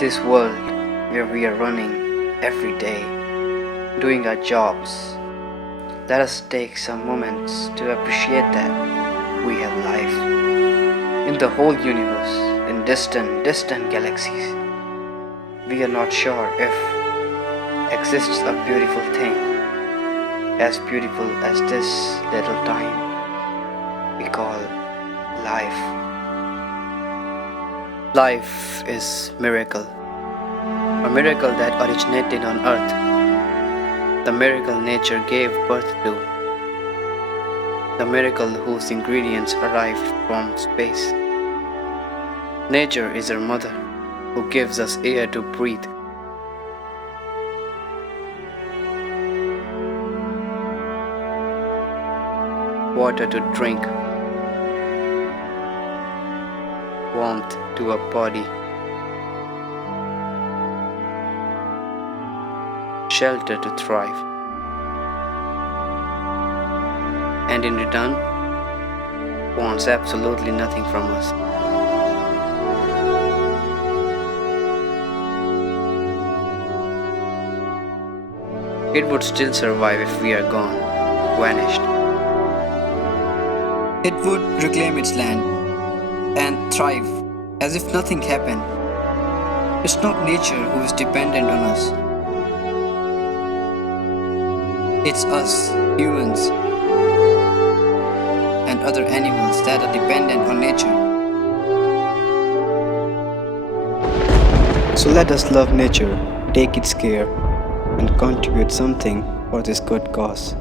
this world where we are running every day, doing our jobs, let us take some moments to appreciate that we have life in the whole universe, in distant galaxies. We are not sure if exists a beautiful thing as beautiful as this little time we call life. Life is miracle, a miracle that originated on earth, the miracle nature gave birth to, the miracle whose ingredients arrived from space. Nature is our mother who gives us air to breathe, water to drink, warmth to our body, shelter to thrive, and in return wants absolutely nothing from us. It would still survive if we are gone, vanished. It would reclaim its land and thrive as if nothing happened. It's not nature who is dependent on us. It's us, humans, and other animals that are dependent on nature. So let us love nature, take its care, and contribute something for this good cause.